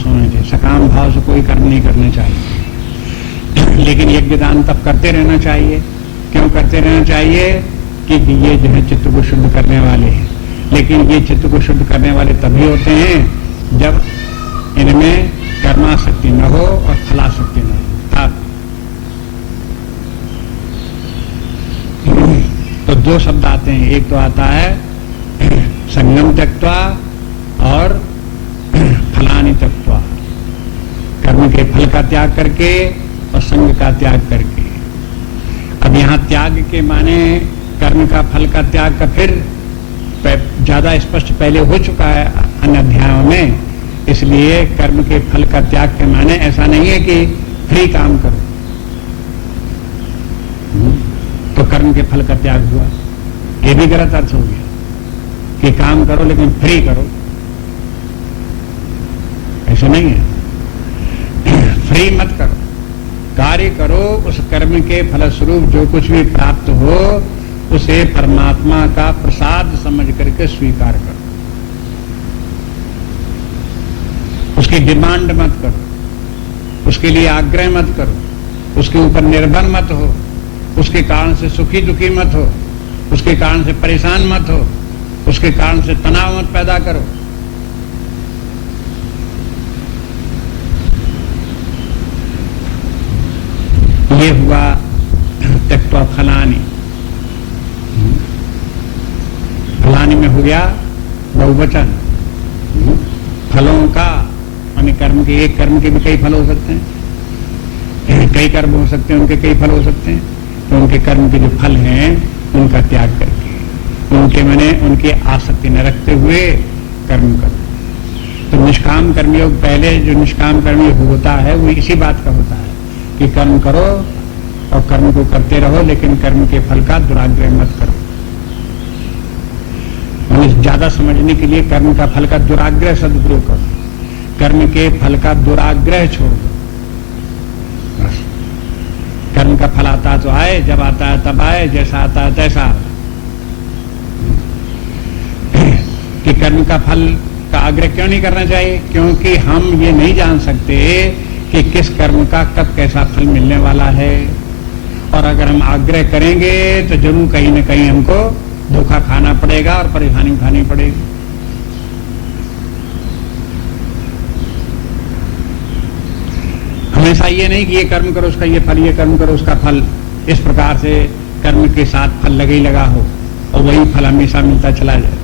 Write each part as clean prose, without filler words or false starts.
से होना चाहिए, सकाम भाव से कोई कर्म नहीं करना चाहिए। लेकिन यज्ञ दान तब करते रहना चाहिए। क्यों करते रहना चाहिए? कि ये जो है चित्त को शुद्ध करने वाले हैं। लेकिन ये चित्त को शुद्ध करने वाले तभी होते हैं जब इनमें कर्माशक्ति न हो और फलाशक्ति न हो। तो दो शब्द आते हैं, एक तो आता है संगम त्यक्त्वा और फलानि त्यक्त्वा, कर्म के फल का त्याग करके और संग का त्याग करके। अब यहाँ त्याग के माने कर्म का फल का त्याग का फिर ज्यादा स्पष्ट पहले हो चुका है अन्य अध्यायों में, इसलिए कर्म के फल का त्याग के माने ऐसा नहीं है कि फ्री काम करो, तो कर्म के फल का त्याग हुआ, ये भी गलत अर्थ हो गया कि काम करो लेकिन फ्री करो, ऐसा नहीं है। फ्री मत करो, कार्य करो, उस कर्म के फलस्वरूप जो कुछ भी प्राप्त हो उसे परमात्मा का प्रसाद समझ करके स्वीकार करो, उसकी डिमांड मत करो, उसके लिए आग्रह मत करो, उसके ऊपर निर्भर मत हो, उसके कारण से सुखी दुखी मत हो, उसके कारण से परेशान मत हो, उसके कारण से तनाव मत पैदा करो। ये हुआ त्यक्त्वा फलानि। फलानि में हो गया बहुवचन, फलों का माने कर्म के, एक कर्म के भी कई फल हो सकते हैं, कई कर्म हो सकते हैं, उनके कई फल हो सकते हैं। तो उनके कर्म के जो फल हैं उनका त्याग करके, उनके माने उनकी आसक्ति न रखते हुए कर्म करो। तो निष्काम कर्मयोग, पहले जो निष्काम कर्मयोग होता है वो इसी बात का होता है कि कर्म करो और कर्म को करते रहो, लेकिन कर्म के फल का दुराग्रह मत करो। ज्यादा समझने के लिए कर्म का फल का दुराग्रह सदुपयोग करो, कर्म के फल का दुराग्रह छोड़ दो। बस कर्म का फल आता तो आए, जब आता है तब आए, जैसा आता है तैसा। कि कर्म का फल का आग्रह क्यों नहीं करना चाहिए? क्योंकि हम ये नहीं जान सकते कि किस कर्म का कब कैसा फल मिलने वाला है, और अगर हम आग्रह करेंगे तो जरूर कहीं न कहीं हमको धोखा खाना पड़ेगा और परेशानी उठानी पड़ेगी। हमेशा ये नहीं कि ये कर्म करो उसका ये फल, ये कर्म करो उसका फल, इस प्रकार से कर्म के साथ फल लगे ही लगा हो और वही फल हमेशा मिलता चला जाए।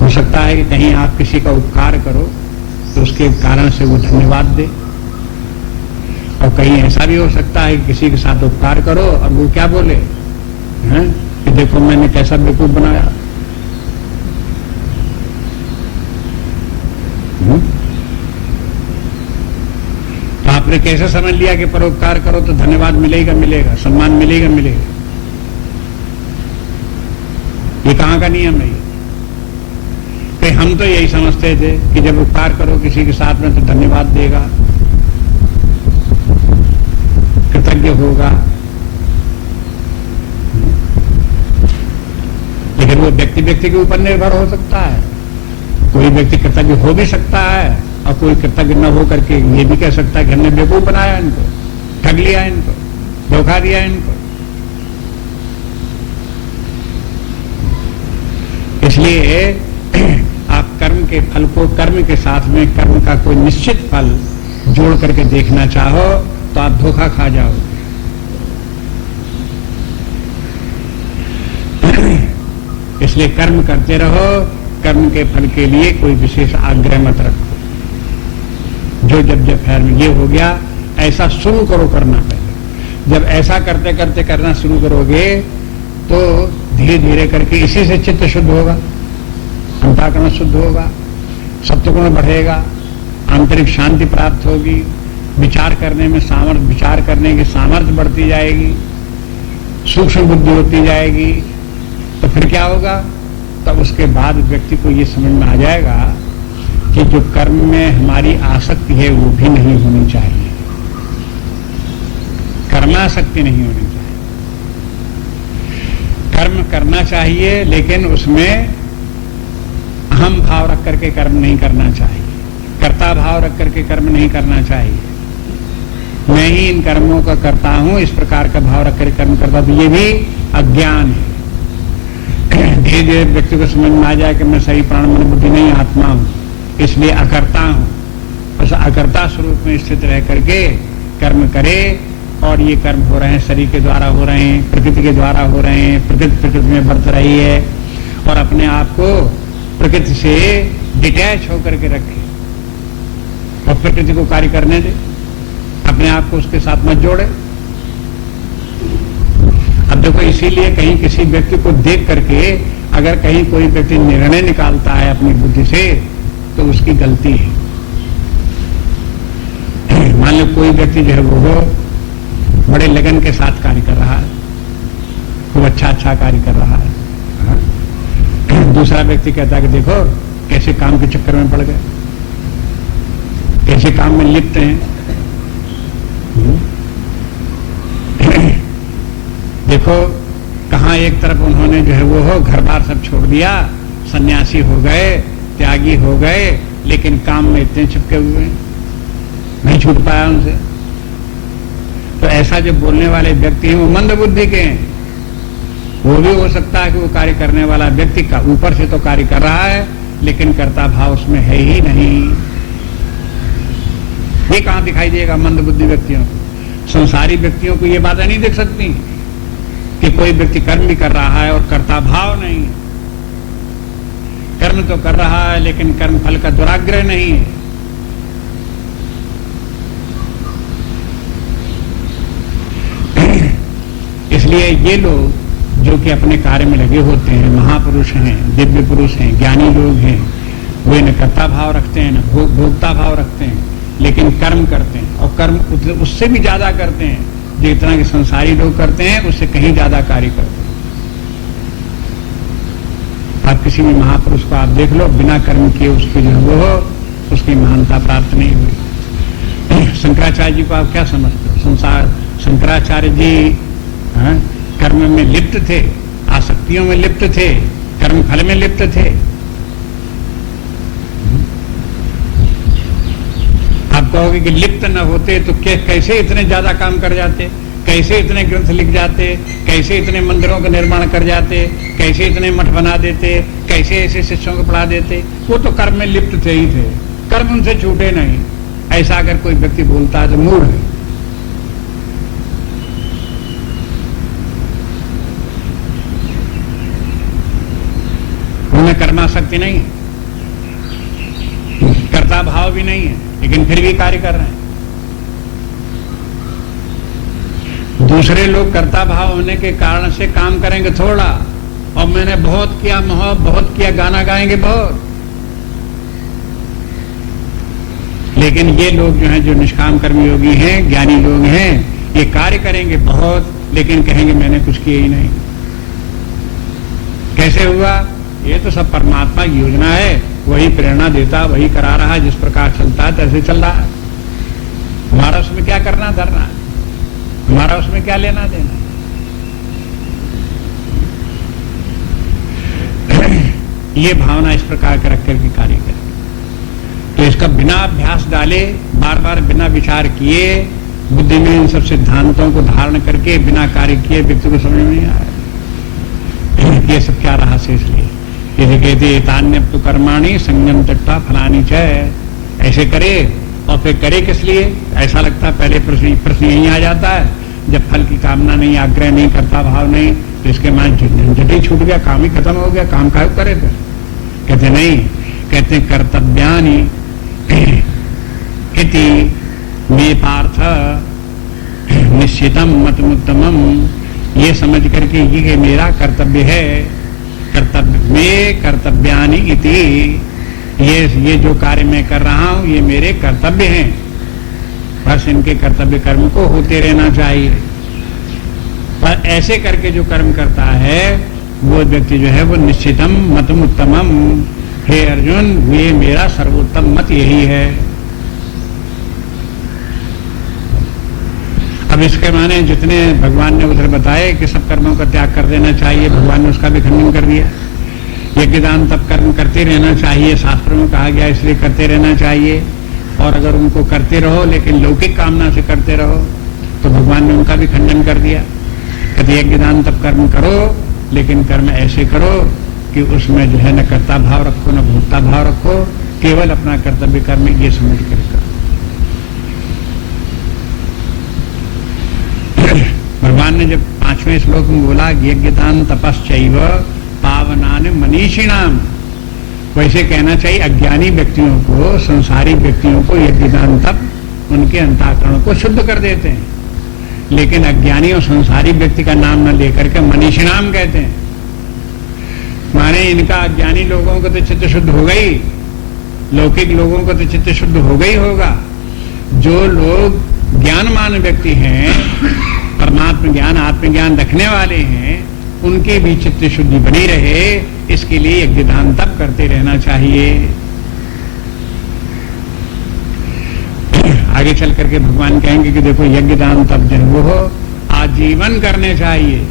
हो सकता है कि कहीं आप किसी का उपकार करो तो उसके कारण से वो धन्यवाद दे, और कहीं ऐसा भी हो सकता है कि किसी के साथ उपकार करो और वो क्या बोले हैं कि देखो मैंने कैसा बेवकूफ बनाया। तो आपने कैसे समझ लिया कि परोपकार करो तो धन्यवाद मिलेगा मिलेगा, सम्मान मिलेगा मिलेगा? ये कहां का नियम है? कि हम तो यही समझते थे कि जब उपकार करो किसी के साथ में तो धन्यवाद देगा, कृतज्ञ होगा। लेकिन वो व्यक्ति व्यक्ति के ऊपर निर्भर हो सकता है। कोई व्यक्ति कृतज्ञ हो भी सकता है और कोई कृतज्ञ न हो करके ये भी कह सकता है कि हमने बेवकूफ बनाया इनको, ठग लिया इनको, धोखा दिया इनको। इसलिए आप कर्म के फल को कर्म के साथ में कर्म का कोई निश्चित फल जोड़ करके देखना चाहो तो आप धोखा खा जाओगे। इसलिए कर्म करते रहो, कर्म के फल के लिए कोई विशेष आग्रह मत रखो। जो जब खैर में ये हो गया, ऐसा शुरू करो करना। पहले जब ऐसा करते करते करना शुरू करोगे तो धीरे धीरे करके इसी से चित्त शुद्ध होगा, अंतःकरण शुद्ध होगा, सत्वगुण बढ़ेगा, आंतरिक शांति प्राप्त होगी, विचार करने में सामर्थ्य, विचार करने की सामर्थ्य बढ़ती जाएगी, सूक्ष्म बुद्धि होती जाएगी। तो फिर क्या होगा? तब उसके बाद व्यक्ति को ये समझ में आ जाएगा कि जो कर्म में हमारी आसक्ति है वो भी नहीं होनी चाहिए, कर्मासक्ति नहीं होनी चाहिए। कर्म करना चाहिए लेकिन उसमें अहम भाव रख करके कर्म नहीं करना चाहिए, कर्ता भाव रख करके कर्म नहीं करना चाहिए। मैं ही इन कर्मों का करता हूं, इस प्रकार का भाव रख कर कर्म करता, तो ये भी अज्ञान है। धीरे धीरे व्यक्ति को समझ में आ जाए कि मैं सही प्राण मन बुद्धि नहीं आत्मा हूं, इसलिए अकर्ता हूं। बस अकर्ता स्वरूप में स्थित रह करके कर्म करे, और ये कर्म हो रहे हैं शरीर के द्वारा हो रहे हैं, प्रकृति के द्वारा हो रहे हैं, प्रकृति में बरत रही है, और अपने आप को प्रकृति से डिटैच होकर के रखे और प्रकृति को कार्य करने दे, अपने आप को उसके साथ मत जोड़े। अब देखो, इसीलिए कहीं किसी व्यक्ति को देख करके अगर कहीं कोई व्यक्ति निर्णय निकालता है अपनी बुद्धि से, तो उसकी गलती है। मान लो कोई व्यक्ति जो है वो बड़े लगन के साथ कार्य कर रहा है, खूब अच्छा कार्य कर रहा है, दूसरा व्यक्ति कहता है कि देखो कैसे काम के चक्कर में पड़ गए, कैसे काम में लिप्त हैं, देखो कहां एक तरफ उन्होंने जो है वो घर बार सब छोड़ दिया, सन्यासी हो गए, त्यागी हो गए, लेकिन काम में इतने चिपके हुए हैं, नहीं छूट पाया उनसे। तो ऐसा जो बोलने वाले व्यक्ति हैं वो मंद बुद्धि के हैं। वो भी हो सकता है कि वो कार्य करने वाला व्यक्ति का ऊपर से तो कार्य कर रहा है, लेकिन कर्ता भाव उसमें है ही नहीं। ये कहां दिखाई देगा मंद बुद्धि व्यक्तियों को? संसारी व्यक्तियों को ये बातें नहीं दिख सकती कि कोई व्यक्ति कर्म भी कर रहा है और कर्ता भाव नहीं। कर्म तो कर रहा है, लेकिन कर्म फल का दुराग्रह नहीं है। इसलिए ये लोग जो कि अपने कार्य में लगे होते हैं, महापुरुष हैं, दिव्य पुरुष हैं, ज्ञानी लोग हैं, वे न कर्ता भाव रखते हैं, न भोक्ता भाव रखते हैं, लेकिन कर्म करते हैं, और कर्म उससे भी ज्यादा करते हैं जितना कि संसारी लोग करते हैं, उससे कहीं ज्यादा कार्य करते हैं। आप किसी भी महापुरुष को आप देख लो, बिना कर्म किए उसकी जो वो हो, उसकी महानता प्राप्त नहीं हुई। शंकराचार्य जी को आप क्या समझते हो? संसार शंकराचार्य जी कर्म में लिप्त थे, आसक्तियों में लिप्त थे, कर्म फल में लिप्त थे। आप कहोगे कि लिप्त न होते तो कैसे इतने ज्यादा काम कर जाते, कैसे इतने ग्रंथ लिख जाते, कैसे इतने मंदिरों का निर्माण कर जाते, कैसे इतने मठ बना देते, कैसे ऐसे शिष्यों को पढ़ा देते? वो तो कर्म में लिप्त थे ही थे, कर्म उनसे छूटे नहीं। ऐसा अगर कोई व्यक्ति बोलता है तो मूढ़ है। उनमें कर्माशक्ति नहीं है, कर्ता भाव भी नहीं है, लेकिन फिर भी कार्य कर रहे हैं। दूसरे लोग कर्ता भाव होने के कारण से काम करेंगे थोड़ा, और मैंने बहुत किया, बहुत किया, गाना गाएंगे बहुत। लेकिन ये लोग जो हैं, जो निष्काम कर्मी योगी हैं, ज्ञानी लोग हैं, ये कार्य करेंगे बहुत, लेकिन कहेंगे मैंने कुछ किया ही नहीं। कैसे हुआ? ये तो सब परमात्मा की योजना है, वही प्रेरणा देता, वही करा रहा है, जिस प्रकार चलता है तैसे चल रहा है। हमारा उसमें क्या करना धरना है? हमारा उसमें क्या लेना देना? ये भावना इस प्रकार के रख करके कार्य करे, तो इसका बिना अभ्यास डाले, बार बार बिना विचार किए, बुद्धि में इन सब सिद्धांतों को धारण करके बिना कार्य किए व्यक्ति को समझ में नहीं आया ये सब क्या रहा से। इसलिए यदि कहते तान्यप्तु कर्माणि संयम तट्टा फलानी च, ऐसे करे और फिर करे किस लिए? ऐसा लगता है पहले प्रश्न यही आ जाता है, जब फल की कामना नहीं, आग्रह नहीं, कर्ता भाव नहीं, तो इसके मान झंझट ही छूट गया, काम ही खत्म हो गया, काम काहे करे फिर? कहते नहीं, कहते कर्तव्यानि इति मे पार्थ निश्चितम मतमुत्तमम, ये समझ करके ये मेरा कर्तव्य है, कर्तव्य में कर्तव्यानि इति, ये जो कार्य मैं कर रहा हूं ये मेरे कर्तव्य हैं, बस इनके कर्तव्य कर्म को होते रहना चाहिए। पर ऐसे करके जो कर्म करता है वो व्यक्ति जो है वो निश्चितम मतम उत्तमम, हे अर्जुन ये मेरा सर्वोत्तम मत यही है। अब इसके माने जितने भगवान ने उधर बताए कि सब कर्मों का त्याग कर देना चाहिए, भगवान ने उसका भी खंडन कर दिया यज्ञ दान तप कर्म करते रहना चाहिए, शास्त्रों में कहा गया, इसलिए करते रहना चाहिए। और अगर उनको करते रहो लेकिन लौकिक कामना से करते रहो तो भगवान ने उनका भी खंडन कर दिया। कहते यज्ञ दान तप कर्म करो, लेकिन कर्म ऐसे करो कि उसमें जो है न कर्ता भाव रखो न भोक्ता भाव रखो, केवल अपना कर्तव्य कर्म ये समझ कर करो। भगवान ने जब 5वें श्लोक में बोला यज्ञ दान तपश्चैव पावनानि मनीषिणाम, वैसे कहना चाहिए अज्ञानी व्यक्तियों को, संसारी व्यक्तियों को यज्ञ दान तप उनके अंतःकरण को शुद्ध कर देते हैं। लेकिन अज्ञानी और संसारी व्यक्ति का नाम न लेकर के मनीषिणाम कहते हैं। माने इनका अज्ञानी लोगों को तो चित्त शुद्ध हो गई, लौकिक लोगों को तो चित्त शुद्ध हो गई होगा। जो लोग ज्ञानमान व्यक्ति हैं, परमात्म ज्ञान आत्मज्ञान रखने वाले हैं, उनके भी चित्त शुद्धि बनी रहे, इसके लिए यज्ञ दान तप करते रहना चाहिए। आगे चल करके भगवान कहेंगे कि देखो यज्ञ दान तप जो वो हो आजीवन करने चाहिए।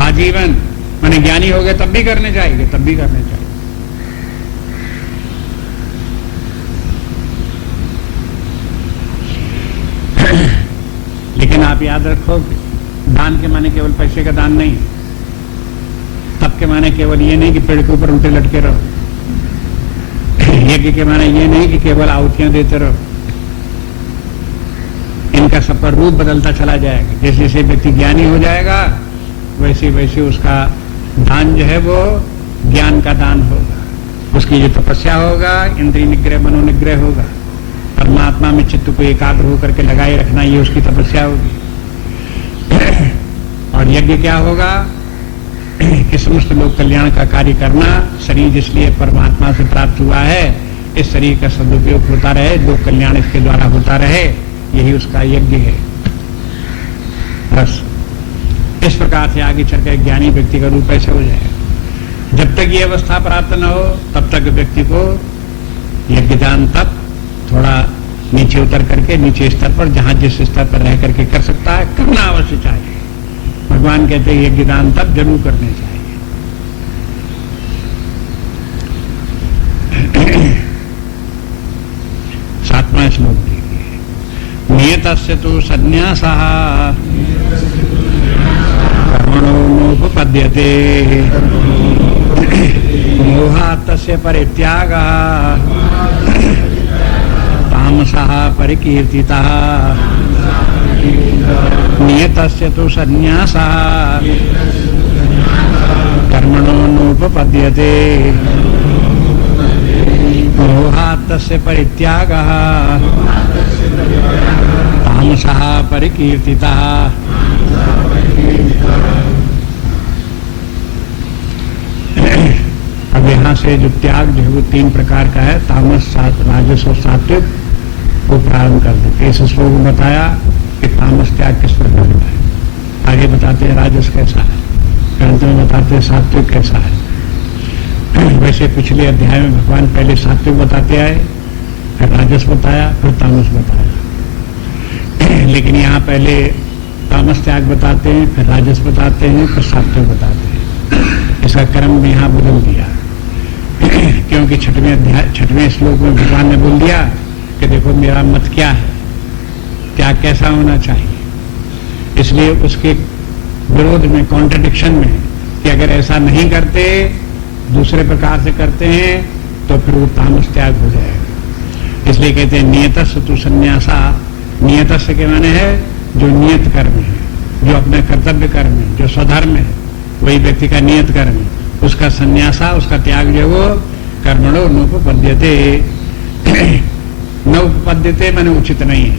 आजीवन माने ज्ञानी हो गए तब भी करने चाहिए, तब भी करने चाहिए। लेकिन आप याद रखो दान के माने केवल पैसे का दान नहीं, तप के माने केवल ये नहीं कि पेड़ के ऊपर उल्टे लटके रहो, यज्ञ के माने ये नहीं कि केवल आहुतियां देते रहो। इनका सबका रूप बदलता चला जाएगा। जैसे जैसे व्यक्ति ज्ञानी हो जाएगा वैसे वैसे उसका दान जो है वो ज्ञान का दान होगा, उसकी जो तपस्या होगा इंद्रिय निग्रह मनोनिग्रह होगा, परमात्मा में चित्त को एकाग्र होकर के लगाए रखना ये उसकी तपस्या होगी। और यज्ञ क्या होगा कि समस्त लोक कल्याण का कार्य करना। शरीर जिसलिए परमात्मा से प्राप्त हुआ है, इस शरीर का सदुपयोग होता रहे, लोक कल्याण इसके द्वारा होता रहे, यही उसका यज्ञ है। बस इस प्रकार से आगे चलकर ज्ञानी व्यक्ति का रूप ऐसे हो जाएगा। जब तक ये अवस्था प्राप्त न हो तब तक व्यक्ति को यज्ञ दान तप थोड़ा नीचे उतर करके नीचे स्तर पर जहां जिस स्तर पर रह करके कर सकता है करना अवश्य चाहिए। भगवान कहते हैं यज्ञ दान तप जरूर करने चाहिए। 7वां श्लोक देखिए। नियतस्य तु संन्यासः कर्मणो नोपपद्यते मोहात् तस्य परित्यागः तामसः परिकीर्तितः। नियतस्य तु संन्यासः कर्मणो नोपपद्यते मोहात् तस्य परित्यागः तामसः परिकीर्तितः। अब यहाँ से जो त्याग जो है वो 3 प्रकार का है, तामस राजस और सात्विक, वो प्रारंभ कर देते। इस श्लोक में बताया कि तामस त्याग किस प्रकार का है, आगे बताते हैं राजस कैसा है, अंत में बताते हैं सात्विक कैसा है। वैसे पिछले अध्याय में भगवान पहले सात्विक बताते आए, फिर राजस बताया, फिर तामस बताया। लेकिन यहाँ पहले तामस त्याग बताते हैं, फिर राजस बताते हैं, फिर सात्विक बताते हैं। इसका क्रम भी यहाँ बदल दिया क्योंकि 6वें श्लोक में भगवान ने बोल दिया कि देखो मेरा मत क्या है, त्याग कैसा होना चाहिए। इसलिए उसके विरोध में, कॉन्ट्रडिक्शन में, कि अगर ऐसा नहीं करते, दूसरे प्रकार से करते हैं तो फिर वो तामस त्याग हो जाएगा। इसलिए कहते हैं नियतस्य तु संन्यासा। नियतस्य के माने है जो नियत कर्म है, जो अपने कर्तव्य कर्म है, जो स्वधर्म है, वही व्यक्ति का नियत कर्म है। उसका संन्यासा, उसका त्याग जो वो कर्मणो नोपपद्यते। न उपपद्यते माने उचित नहीं है।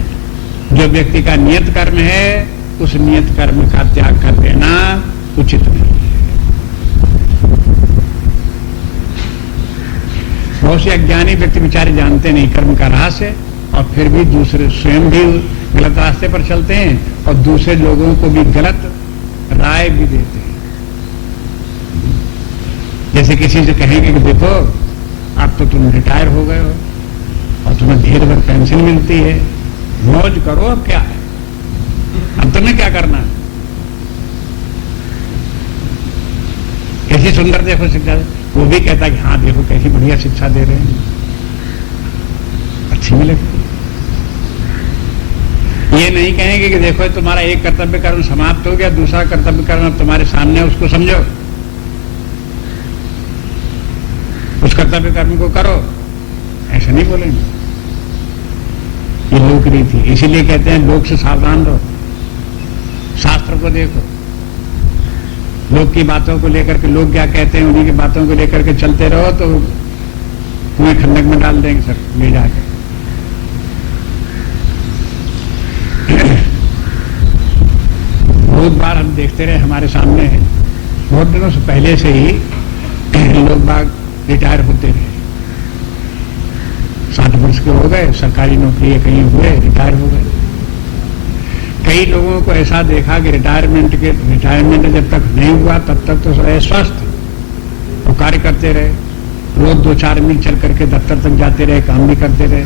जो व्यक्ति का नियत कर्म है उस नियत कर्म का त्याग कर देना उचित नहीं है। बहुत से अज्ञानी व्यक्ति बेचारे जानते नहीं कर्म का रहस्य, और फिर भी दूसरे स्वयं भी गलत रास्ते पर चलते हैं और दूसरे लोगों को भी गलत राय भी देते हैं। जैसे किसी से कहेंगे कि देखो अब तो तुम रिटायर हो गए हो और तुम्हें ढेर भर पेंशन मिलती है, मौज करो, अब क्या है, अब तुम्हें क्या करना है। कैसी सुंदर देखो शिक्षा, वो भी कहता है कि हाँ देखो कैसी बढ़िया शिक्षा दे रहे हैं, अच्छी मिले। ये नहीं कहेंगे कि देखो तुम्हारा एक कर्तव्य कर्म समाप्त हो गया, दूसरा कर्तव्य कर्म अब तुम्हारे सामने, उसको समझो, उस कर्तव्य कर्म को करो, ऐसा नहीं बोलेंगे। ये लोक रीति, इसीलिए कहते हैं लोक से सावधान रहो, शास्त्र को देखो, लोग की बातों को लेकर के लोग क्या कहते हैं उन्हीं की बातों को लेकर के चलते रहो तो तुम्हें खंडक में डाल देंगे सर ले जाके। बहुत बार हम देखते रहे, हमारे सामने है, बहुत दिनों से पहले से ही लोग बाग रिटायर होते रहे, 60 वर्ष के हो गए, सरकारी नौकरी कहीं हुए, रिटायर हो गए। कई लोगों को ऐसा देखा कि रिटायरमेंट जब तक नहीं हुआ तब तक तो रहे स्वस्थ और कार्य करते रहे, रोज 2-4 मील चल करके दफ्तर तक जाते रहे, काम भी करते रहे।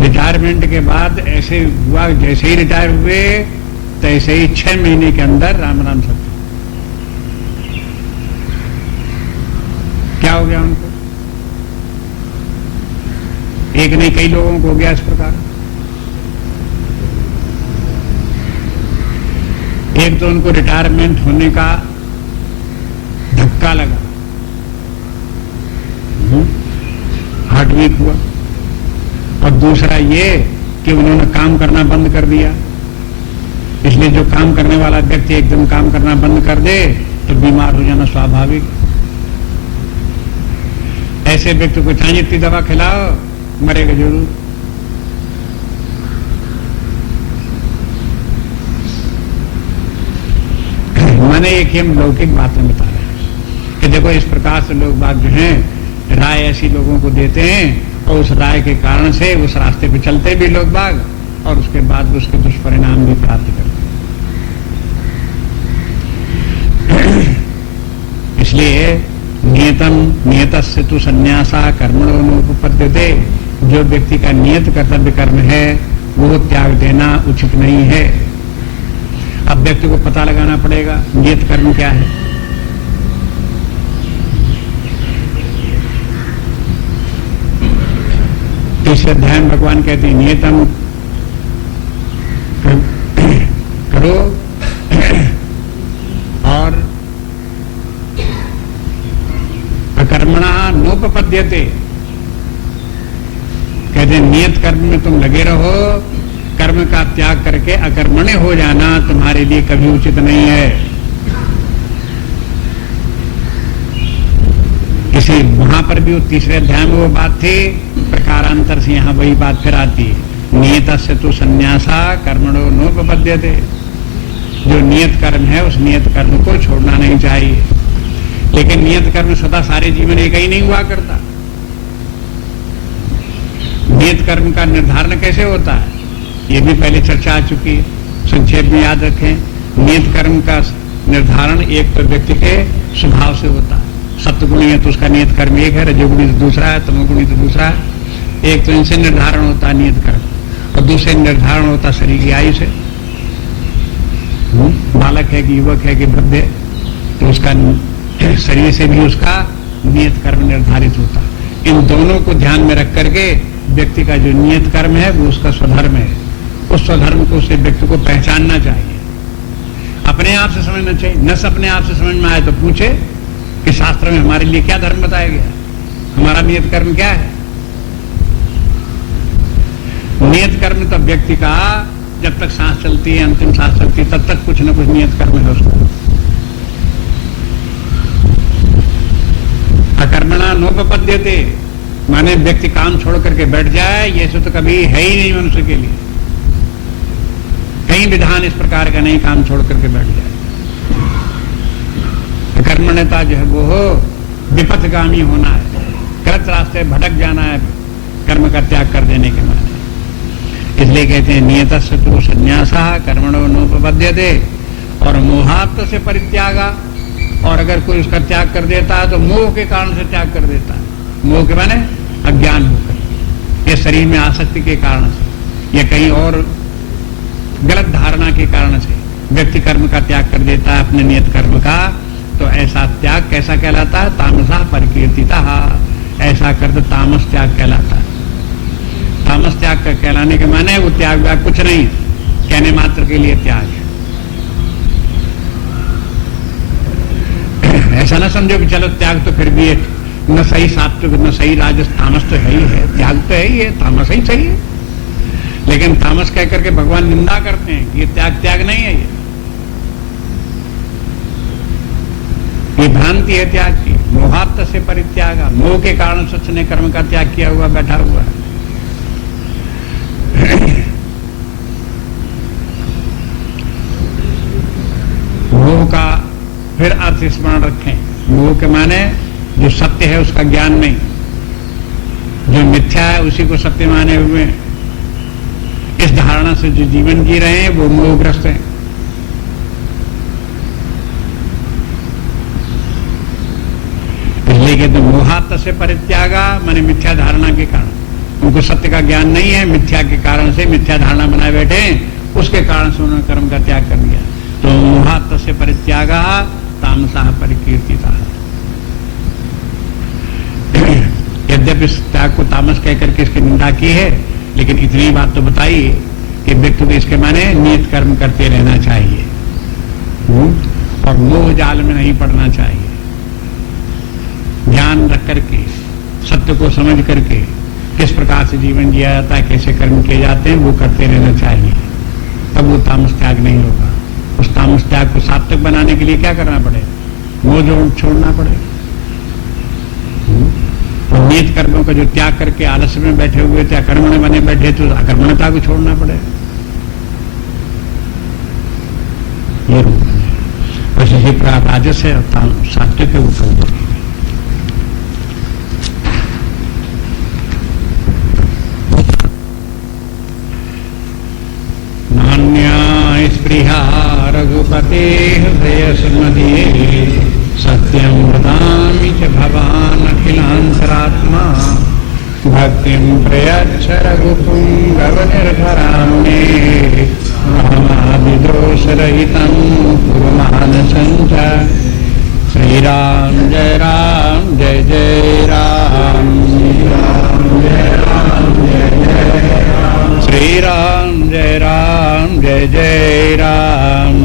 रिटायरमेंट के बाद ऐसे हुआ, जैसे ही रिटायर हुए तैसे ही 6 महीने के अंदर राम राम सब क्या हो गया उनको, एक नहीं कई लोगों को हो गया इस प्रकार। एक तो उनको रिटायरमेंट होने का धक्का लगा, हार्ट वीक हुआ, और दूसरा ये कि उन्होंने काम करना बंद कर दिया। इसलिए जो काम करने वाला व्यक्ति एकदम काम करना बंद कर दे तो बीमार हो जाना स्वाभाविक। ऐसे व्यक्ति को चाहे जितनी दवा खिलाओ मरेगा जरूर। मैंने एक हम लौकिक बातें बता रहे हैं कि देखो इस प्रकार से लोग बात जो हैं राय ऐसी लोगों को देते हैं और उस राय के कारण से उस रास्ते पे चलते भी लोग बाग और उसके बाद उसके दुष्परिणाम भी प्राप्त करते हैं। इसलिए नियतस्य तु संन्यासा कर्मणो नोपपद्यते, जो व्यक्ति का नियत कर्तव्य कर्म है वो त्याग देना उचित नहीं है। अब व्यक्ति को पता लगाना पड़ेगा नियत कर्म क्या है। तीसरे अध्याय में भगवान कहते हैं नियतम करो और अकर्मणा नोपपद्यते, कहते हैं नियत कर्म में तुम लगे रहो, कर्म का त्याग करके अकर्मण्य हो जाना तुम्हारे लिए कभी उचित नहीं है। इसी वहां पर भी तीसरे अध्याय में वो बात थी, प्रकारांतर से यहां वही बात फिर आती है। नियतस्य तु संन्यासा कर्मणो नोपपद्यते, जो नियत कर्म है उस नियत कर्म को छोड़ना नहीं चाहिए। लेकिन नियत कर्म सदा सारे जीवन एक ही नहीं हुआ करता। नियत कर्म का निर्धारण कैसे होता है ये भी पहले चर्चा आ चुकी है, संक्षेप में याद रखें। नियत कर्म का निर्धारण एक तो व्यक्ति के स्वभाव से होता है, सत्वगुणी है तो उसका नियत कर्म एक है, रजोगुणी तो दूसरा है, तमोगुणी तो दूसरा है। एक तो इनसे निर्धारण होता है नियत कर्म, और दूसरे निर्धारण होता शरीर की आयु से। बालक है कि युवक है कि वृद्ध है तो उसका शरीर से भी उसका नियत कर्म निर्धारित होता है। इन दोनों को ध्यान में रख करके व्यक्ति का जो नियत कर्म है वो उसका स्वधर्म है। उस स्वधर्म को उसे व्यक्ति को पहचानना चाहिए, अपने आप से समझना चाहिए। न अपने आप से समझ में आए तो पूछे कि शास्त्र में हमारे लिए क्या धर्म बताया गया, हमारा नियत कर्म क्या है। नियत कर्म तो व्यक्ति का जब तक सांस चलती है, अंतिम सांस चलती है, तब तक कुछ न कुछ नियत कर्म है उसका। अकर्मणा नोपपद्यते माने व्यक्ति काम छोड़ करके बैठ जाए, ये तो कभी है ही नहीं मनुष्य के लिए। कहीं विधान इस प्रकार का नहीं, काम छोड़ करके बैठ जाए। अकर्मण्यता जो है वो हो विपथगामी होना है, गलत रास्ते भटक जाना है, कर्म का त्याग कर देने के माने। इसलिए कहते हैं नियतस्य तु संन्यासा कर्मणो नोपपद्यते, और मोहाप्त से परित्यागा, और अगर कोई उसका त्याग कर देता है तो मोह के कारण से त्याग कर देता है। मोह के माने अज्ञान होकर, ये शरीर में आसक्ति के कारण से या कहीं और गलत धारणा के कारण से व्यक्ति कर्म का त्याग कर देता है, अपने नियत कर्म का तो ऐसा त्याग कैसा कहलाता है? तामसा परिकीर्तिता। ऐसा कर तो तामस त्याग कहलाता है। तामस त्याग का कहलाने के माने वो त्याग व्याग कुछ नहीं, कहने मात्र के लिए त्याग है। ऐसा ना समझो कि चलो त्याग तो फिर भी है, न सही सात्विक न सही राजस, तामस तो है ही है, त्याग तो है ही है, तामस ही सही है। लेकिन तामस कह करके भगवान निंदा करते हैं कि ये त्याग नहीं है, ये भ्रांति है त्याग की। मोहात्त से परित्यागा, मोह के कारण सच ने कर्म का त्याग किया हुआ बैठा हुआ है। मोह का फिर अर्थ स्मरण रखें। मोह के माने जो सत्य है उसका ज्ञान नहीं, जो मिथ्या है उसी को सत्य माने हुए, इस धारणा से जो जीवन जी रहे हैं वो मोहग्रस्त हैं। इसलिए कहते मोहात्त से परित्यागा, माने मिथ्या धारणा के कारण। उनको सत्य का ज्ञान नहीं है, मिथ्या के कारण से मिथ्या धारणा बनाए बैठे हैं, उसके कारण से उन्होंने कर्म का त्याग कर दिया। तो मोहात्त से परित्यागा तामसा परिकीर्तिता। यद्यपि इस त्याग को तामस कहकर के इसकी निंदा की है, लेकिन इतनी बात तो बताई कि व्यक्ति को इसके माने नियत कर्म करते रहना चाहिए और मोह जाल में नहीं पड़ना चाहिए। ध्यान रख करके, सत्य को समझ करके किस प्रकार से जीवन जिया जाता है, कैसे कर्म किए जाते हैं, वो करते रहना चाहिए। तब वो तामस त्याग नहीं होगा। उस तामस त्याग को सात्विक बनाने के लिए क्या करना पड़ेगा? मोह छोड़ना पड़ेगा। तो नियत कर्मों का जो त्याग करके आलस्य में बैठे हुए थे, अकर्मण्य बने बैठे, तो अकर्मण्यता को छोड़ना पड़ेगा। ये बस इसी प्रकार राजस है और सात्विक है, वो कर नान्या स्पृहा रघुपते हृदय सुमदीये सत्यं वदामि च भवान् अखिलान्तरात्मा भक्तिं प्रयच्छ रघुपुङ्गवनिर्भरां मे रामादिदोषरहितं कुरु मानसं च। श्रीराम जय राम जय जय राम, श्रीराम जय राम जय जय राम,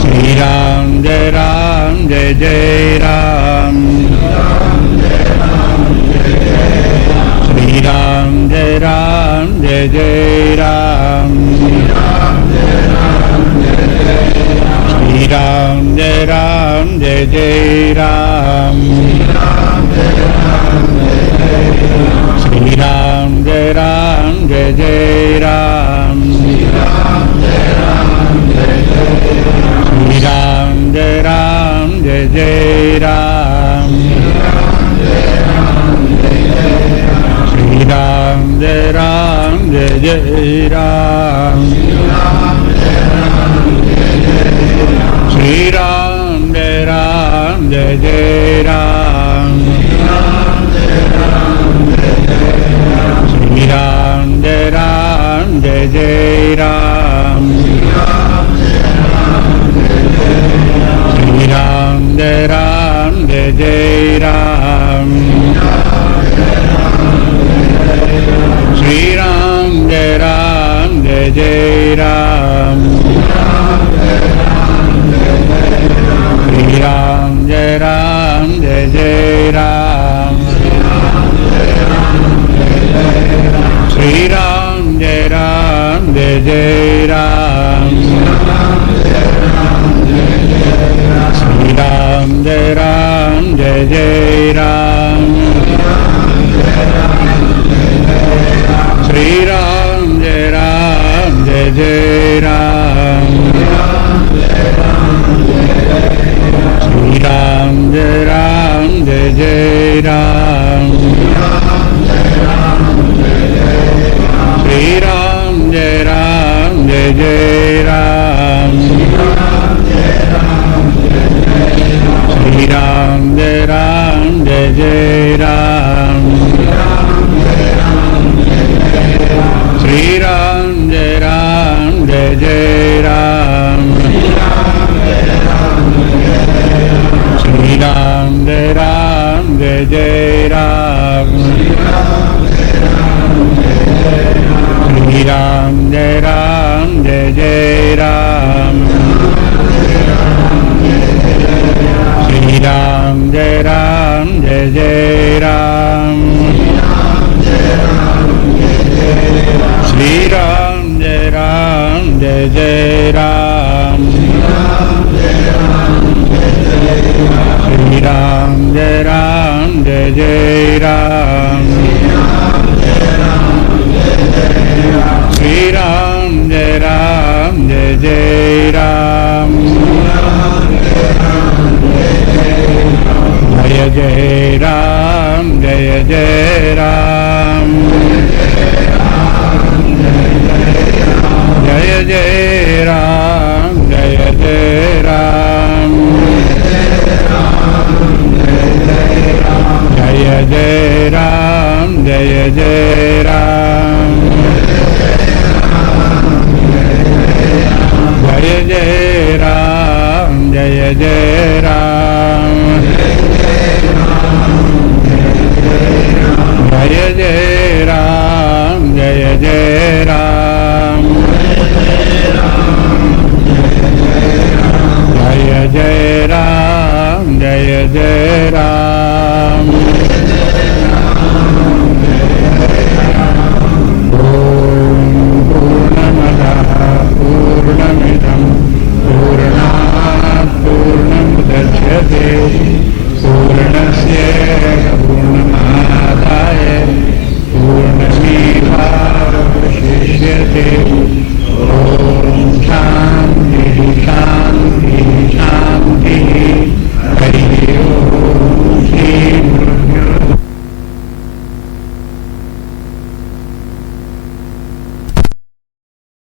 श्रीराम जय राम जय जय राम, श्रीराम जय राम जय जय राम, श्रीराम जय राम जय जय राम, श्रीराम जय राम जय जय राम, श्रीराम जय राम जय जय राम, श्रीराम जय राम जय जय राम, श्रीराम जय राम जय जय राम, श्रीराम जय राम जय जय राम, श्रीराम जय राम जय जय राम, श्रीराम जय राम जय जय राम, श्रीराम जय राम जय जय राम, श्रीराम जय राम जय जय राम, श्रीराम जय राम जय जय राम।